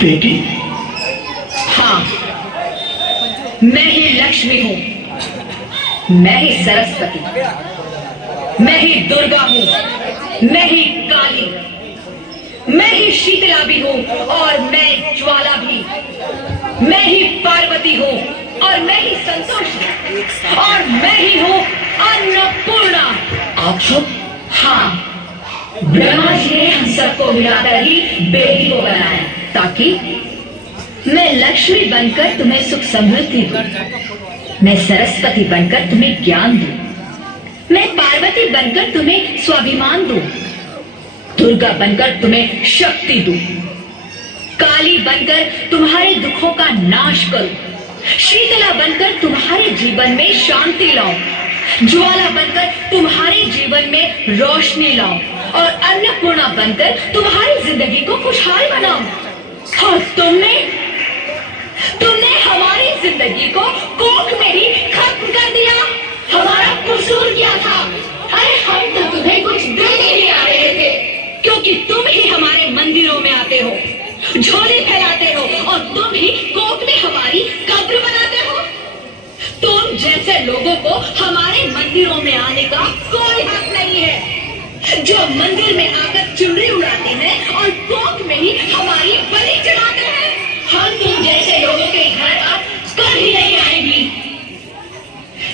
बेटी? हाँ, मैं ही लक्ष्मी हूँ, मैं ही सरस्वती, मैं ही दुर्गा हूँ, मैं ही काली, मैं ही शीतला भी हूँ और मैं ज्वाला भी, मैं ही पार्वती हूँ और मैं ही संतोषी और मैं ही हूँ अन्नपूर्णा। आप सब? हाँ, ब्रह्मा जी ने हम सबको मिलाकर ही बेटी को बनाया ताकि मैं लक्ष्मी बनकर तुम्हें सुख समृद्धि दूं, मैं सरस्वती बनकर तुम्हें ज्ञान दूं, मैं पार्वती बनकर तुम्हें स्वाभिमान दूं, दुर्गा बनकर तुम्हें शक्ति दूं, काली बनकर तुम्हारे दुखों का नाश करूं, शीतला बनकर तुम्हारे जीवन में शांति लाऊं, ज्वाला बनकर तुम्हारे जीवन में रोशनी लाऊं और अन्नपूर्णा बनकर तुम्हारी जिंदगी को खुशहाल बनाऊं। और तुमने हमारी जिंदगी को कोख में ही खत्म कर दिया। हमारा कसूर क्या था? अरे हम तो तुम्हें कुछ देने ही आ रहे थे, क्योंकि तुम ही हमारे मंदिरों में आते हो, झोले फैलाते हो और तुम ही कोख में हमारी कब्र बनाते हो। तुम जैसे लोगों को हमारे मंदिरों में आने का कोई हक नहीं है, जो मंदिर में आकर चुनरी उड़ाते हैं और कोख में ही हमारी बलि चढ़ाते हैं। हम तुम जैसे लोगों के घर अब कभी नहीं आएंगी,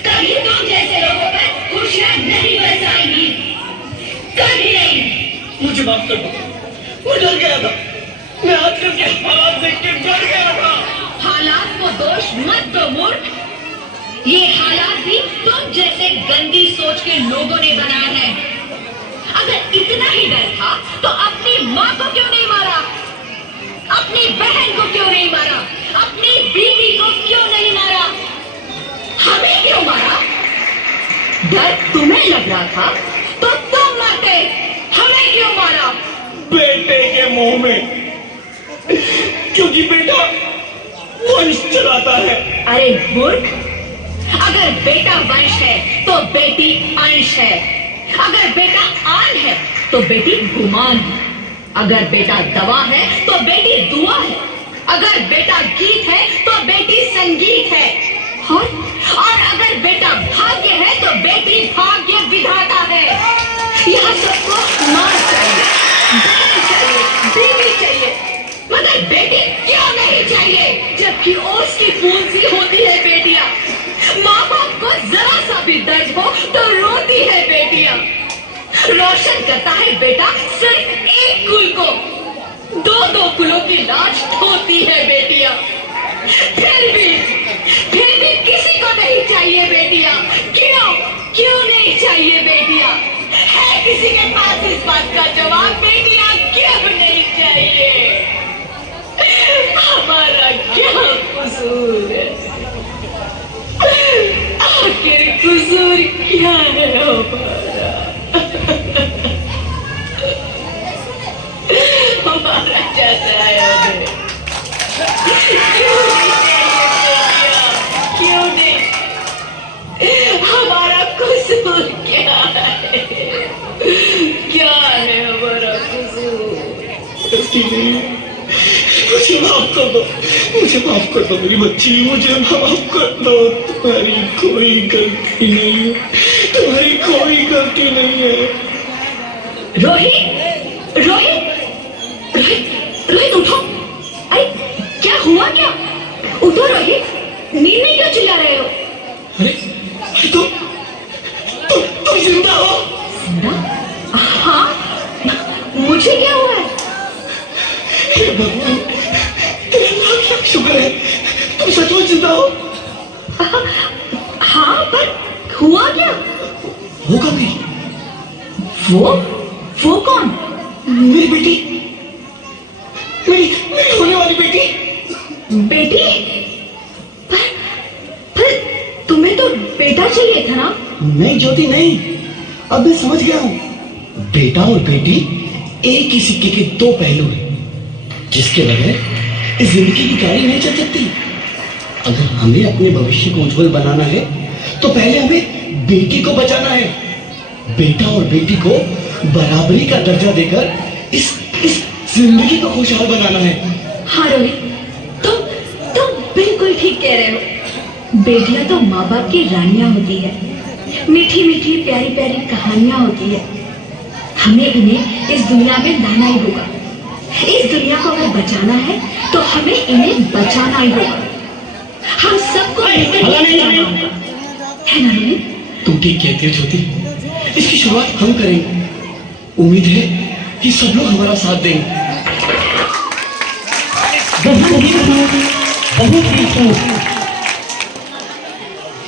कभी तुम जैसे लोगों पर खुशियां नहीं बरसाएंगी, कभी नहीं। मुझे माफ कर दो, मैं डर गया था, मैं आजकल के हालात देख के डर गया था। हालात को दोष मत दो मूर्ख, ये हालात भी तुम जैसे गंदी सोच के लोगों ने बनाया है। अगर इतना ही डर था तो अपनी माँ को क्यों नहीं मारा, अपनी बहन को क्यों नहीं मारा, अपनी बीवी को क्यों नहीं मारा, हमें क्यों मारा? डर तुम्हें लग रहा था तो तुम मारते, हमें क्यों मारा? बेटे के मुंह में, क्योंकि बेटा वंश चलाता है। अरे मूर्ख, अगर बेटा वंश है तो बेटी अंश है, अगर बेटा आन है तो बेटी गुमान है, अगर बेटा दवा है तो बेटी दुआ है, अगर बेटा गीत है तो बेटी संगीत है, और अगर बेटा भाग्य है तो बेटी भाग्य विधाता है। यहाँ सबको मां चाहिए, बेटी चाहिए, बीवी चाहिए, मगर बेटी क्यों नहीं चाहिए? जबकि ओस की फूल सी होती है बेटियां, माँ बाप को जरा सा भी दर्द हो तो रोती है बेटियां, रोशन करता है बेटा सिर्फ एक कुल को, दो कुलों की लाज ढोती है बेटियां। फिर भी किसी को नहीं चाहिए बेटियां। क्यों नहीं चाहिए बेटियां? है किसी के पास इस बात का जवाब? बेटियां क्यों नहीं चाहिए? हमारा क्या कसूर है? आखिर कसूर क्या है हमारा कैसा है हमें? क्यों नहीं? हमारा कसूर क्या है? क्या है हमारा कसूर? मुझे माफ कर दो, मुझे माफ कर दो मेरी बच्ची, मुझे माफ कर दो। तुम्हारी कोई गलती नहीं है, तुम्हारी कोई गलती नहीं है। रोहित, रोहित, रोहित, रोहित उठो। अरे क्या हुआ क्या? उठो रोहित, नींद में क्यों चिल्ला रहे हो? अरे तुम जिंदा हो? जिंदा? हाँ, मुझे क्या हुआ है? हे भगवान, लाख शुक्र है, तुम सचमुच जिंदा हो। हाँ, पर हुआ क्या? वो कभी? वो कौन? मेरी बेटी, मेरी होने वाली बेटी। बेटी? पर तुम्हें तो बेटा चाहिए था ना? नहीं ज्योति नहीं, अब मैं समझ गया हूँ। बेटा और बेटी एक ही सिक्के के दो पहलू हैं, जिसके बगैर इस जिंदगी की गाड़ी नहीं चल सकती। अगर हमें अपने भविष्य को उज्जवल बनाना है तो पहले हमें बेटी को बचाना है। बेटा और बेटी को बराबरी का दर्जा देकर इस जिंदगी को खुशहाल बनाना है। हाँ रोहित, तुम बिल्कुल ठीक कह रहे हो। बेटियां तो माँ बाप की रानियां होती है, मीठी मीठी प्यारी प्यारी कहानियां होती है। हमें इन्हें इस दुनिया में लाना ही होगा। इस दुनिया को अगर बचाना है तो हमें इन्हें बचाना ही होगा। हम सबको मिलकर बचाना होगा, है ना रोहित? तुम ठीक कहती हो ज्योति, इसकी शुरुआत हम करेंगे। उम्मीद है कि सब लोग हमारा साथ देंगे। बहुत ही खूब, बहुत ही खूब।